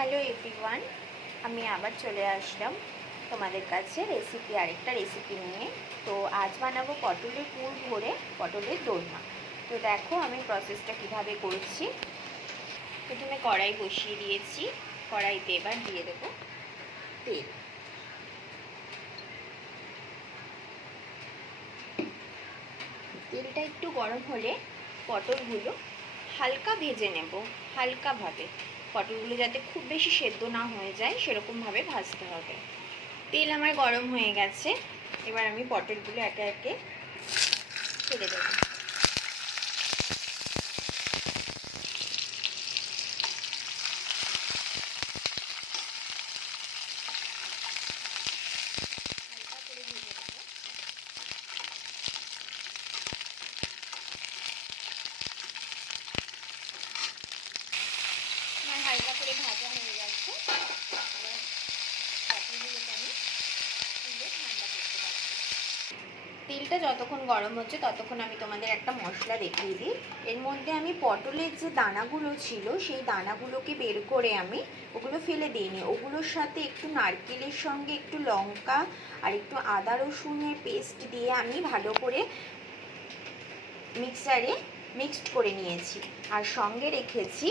Hello everyone, আমি আবার চলে আসলাম তোমাদের কাছে আরেকটা রেসিপি নিয়ে। তো আজ বানাবো পটলের পুর ভরে পটলের দোরমা। তো দেখো আমি প্রসেসটা কিভাবে করছি। প্রথমে কড়াই বসিয়ে দিয়েছি, কড়াইতে এবার দিয়ে দেবো তেল। তেলটা একটু গরম হলে পটলগুলো হালকা ভেজে নেব, হালকাভাবে। পটলগুলো যাতে খুব বেশি সেদ্ধ না হয়ে যায় সেরকমভাবে ভাজতে হবে। তেল আমার গরম হয়ে গেছে, এবার আমি পটলগুলো একে একে ছেড়ে দেবো। হালকা করে ভেজে নেব। আমার হালকা করে ভাজা হয়ে গেছে, এবার পটলগুলোকে আমি তুলে ঠান্ডা করতে পারছি। তেলটা যতক্ষণ গরম হচ্ছে ততক্ষণ আমি তোমাদের একটা মশলা দেখিয়ে দিই। এর মধ্যে আমি পটলের যে দানাগুলো ছিল সেই দানাগুলোকে বের করে আমি ওগুলো ফেলে দিইনি। ওগুলোর সাথে একটু নারকেলের সঙ্গে একটু লঙ্কা আর একটু আদা রসুনের পেস্ট দিয়ে আমি ভালো করে মিক্সারে মিক্সড করে নিয়েছি। আর সঙ্গে রেখেছি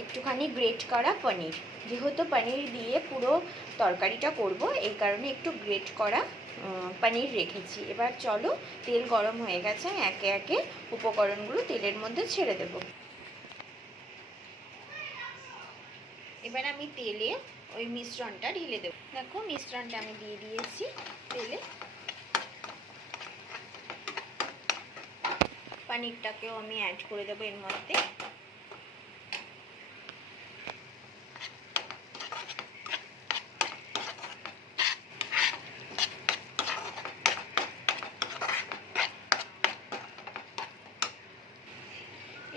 একটুখানি গ্রেট করা পনির। যেহেতু পনির দিয়ে পুরো তরকারিটা করব, এই কারণে একটু গ্রেট করা পনির রেখেছি। এবার চলো, তেল গরম হয়ে গেছে, একে একে উপকরণগুলো তেলের মধ্যে ছেড়ে দেব। এবার আমি তেলে ওই মিশ্রণটা ঢেলে দেব। দেখো মিশ্রণটা আমি দিয়ে দিয়েছি তেলে। পনিরটাকেও আমি অ্যাড করে দেবো এর মধ্যে।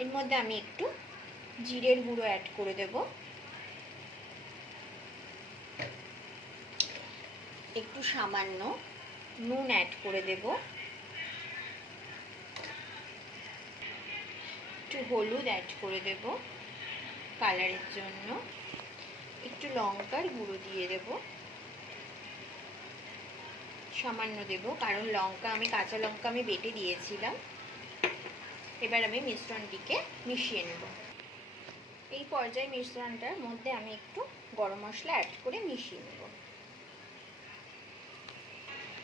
এর মধ্যে আমি একটু জিরের গুঁড়ো অ্যাড করে দেব, একটু সামান্য নুন অ্যাড করে দেব, একটু হলুদ অ্যাড করে দেব কালারের জন্য, একটু লঙ্কার গুঁড়ো দিয়ে দেব, সামান্য দেব কারণ কাঁচা লঙ্কা আমি বেটে দিয়েছিলাম। এবার আমি মিশ্রণটিকে মিশিয়ে নেব। এই পর্যায়ে মিশ্রণটার মধ্যে আমি একটু গরম মশলা অ্যাড করে মিশিয়ে নেব।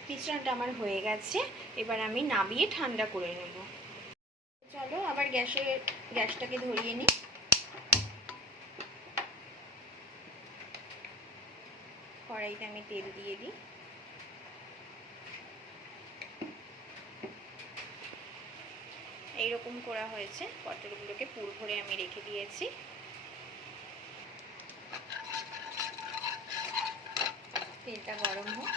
মিশ্রণটা আমার হয়ে গেছে, এবার আমি নামিয়ে ঠান্ডা করে নেব। চলো আবার গ্যাসটাকে ধরিয়ে নিই। কড়াইতে আমি তেল দিয়ে দিই। এইরকম করা হয়েছে, পটলগুলোকে পুর ভরে আমি রেখে দিয়েছি। তেলটা গরম হোক।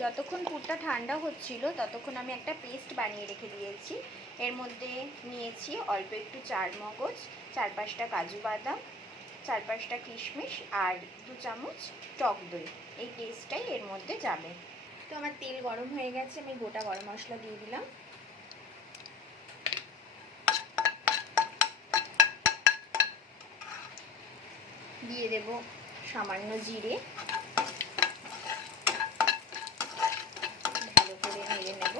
যতক্ষণ পুরটা ঠান্ডা হচ্ছিল ততক্ষণ আমি একটা পেস্ট বানিয়ে রেখে দিয়েছি। এর মধ্যে নিয়েছি অল্প একটু চারমগজ, 4-5টা কাজু বাদাম, 4-5টা কিশমিশ আর 2 চামচ টক দই। এই পেস্টটাই এর মধ্যে যাবে। তো আমার তেল গরম হয়ে গেছে, আমি গোটা গরম মশলা দিয়ে দিলাম। দিয়ে দেব সামান্য জিরে, ভালো করে নেড়ে নেব।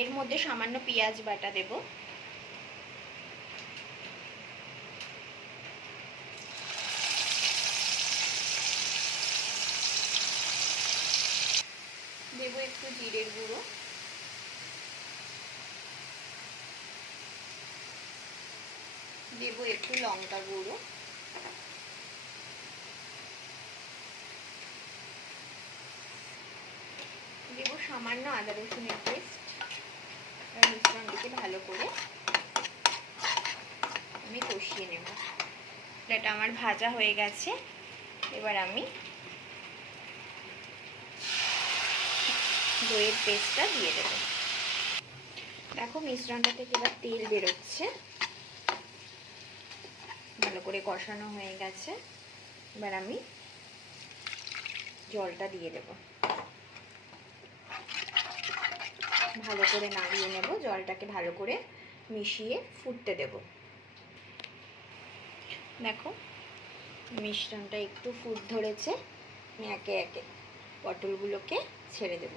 এর মধ্যে সামান্য পেঁয়াজ বাটা দেব। দেব একটু জিরের গুঁড়ো, দেব একটু লঙ্কা গুঁড়ো, দেব সামান্য আদা রসুনের পেস্ট। মিশ্রণটিকে ভালো করে আমি কষিয়ে নেব। এটা আমার ভাজা হয়ে গেছে, এবার আমি দইয়ের পেস্টটা দিয়ে দেব। দেখো মিশ্রণটা থেকে এবার তেল বেরোচ্ছে, ভালো করে কষানো হয়ে গেছে। এবার আমি জলটা দিয়ে দেব, ভালো করে নাড়িয়ে নেব, জলটাকে ভালো করে মিশিয়ে ফুটতে দেব। দেখো মিশ্রণটা একটু ফুট ধরেছে, আমি একে একে পটলগুলোকে ছেড়ে দেব।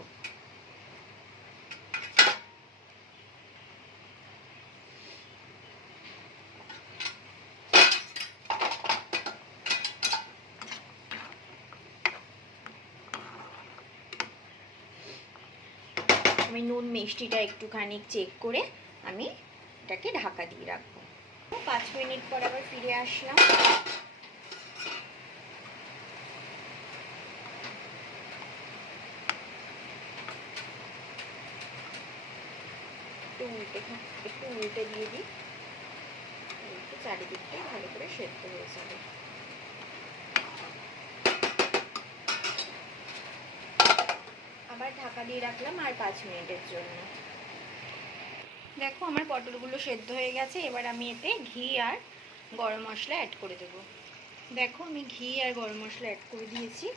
আমি নুন মিষ্টিটা একটুখানি চেক করে আমি এটাকে ঢাকা দিয়ে রাখবো। 5 মিনিট পর আবার ফিরে আসলাম। একটু উল্টে দিয়ে দিই, চারিদিকটাই ভালো করে সেদ্ধ হয়ে যাবে। আবার ঢাকা দিয়ে রাখলাম আর 5 মিনিটের জন্য। দেখো আমার পটলগুলো সেদ্ধ হয়ে গেছে, এবার আমি এতে ঘি আর গরম মশলা অ্যাড করে দেব। দেখো আমি ঘি আর গরম মশলা অ্যাড করে দিয়েছি,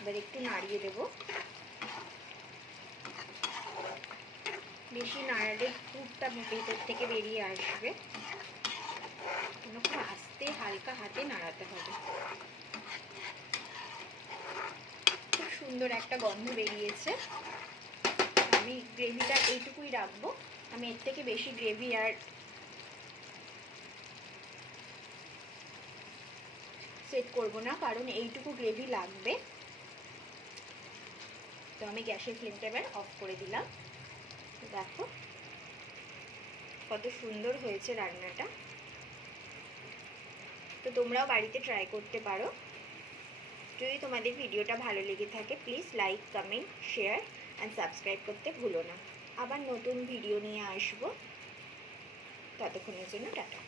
এবার একটু নাড়িয়ে দেব। বেশি নাড়ালে পুরটা ভেতর থেকে বেরিয়ে আসবে, খুব আস্তে হালকা হাতে নাড়াতে হবে। খুব সুন্দর একটা গন্ধ বেরিয়েছে। আমি গ্রেভিটা এইটুকুই রাখবো, আমি এর থেকে বেশি গ্রেভি আর সেট করব না, কারণ এইটুকু গ্রেভি লাগবে। তো আমি গ্যাসের ফ্লেমটা এবার অফ করে দিলাম। দেখো কত সুন্দর হয়েছে রান্নাটা। তো তোমরাও বাড়িতে ট্রাই করতে পারো। যদি তোমাদের ভিডিওটা ভালো লেগে থাকে please like, comment, share and subscribe করতে ভুলো না। আবার নতুন ভিডিও নিয়ে আসবো, ততক্ষণের জন্য টাটা।